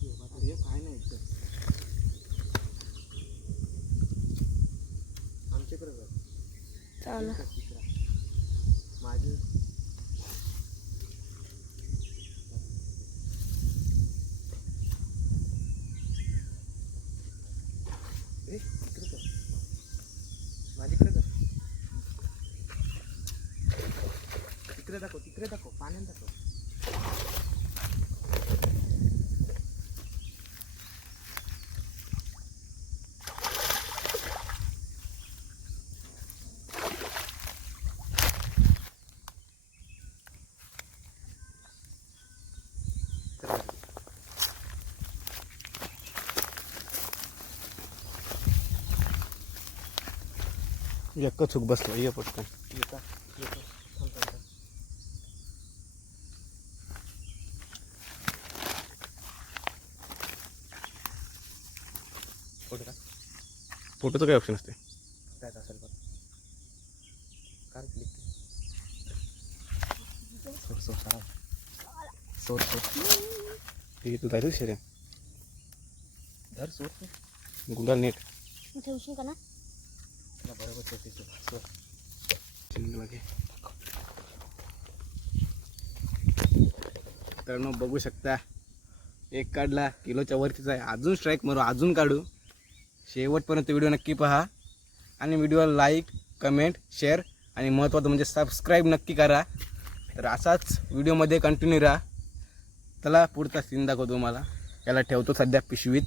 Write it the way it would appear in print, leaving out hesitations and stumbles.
हे काय नाही आमच्याकडे चालेल माझे तिकडे दाखव पाण्यात दाखव. एक चूक बसला ये पटकन. फोटो का फोटोचं काय ऑप्शन असते? त्यात असेल बघ. कार क्लिक सोड हे तू जायचं शर्या धर सोड गुंडाल नेट ठेवशील का ना बरोबर सोड. तर मग बघू शकता एक काढला किलोच्या वरतीच आहे. अजून स्ट्राईक मारू अजून काढू. शेवटपर्यंत व्हिडिओ नक्की पहा आणि व्हिडिओला लाईक कमेंट शेअर आणि महत्त्वाचं म्हणजे सबस्क्राईब नक्की करा. तर असाच व्हिडिओमध्ये कंटिन्यू राहा. चला पुढचा सीन दाखवतो तुम्हाला. याला ठेवतो सध्या पिशवीत.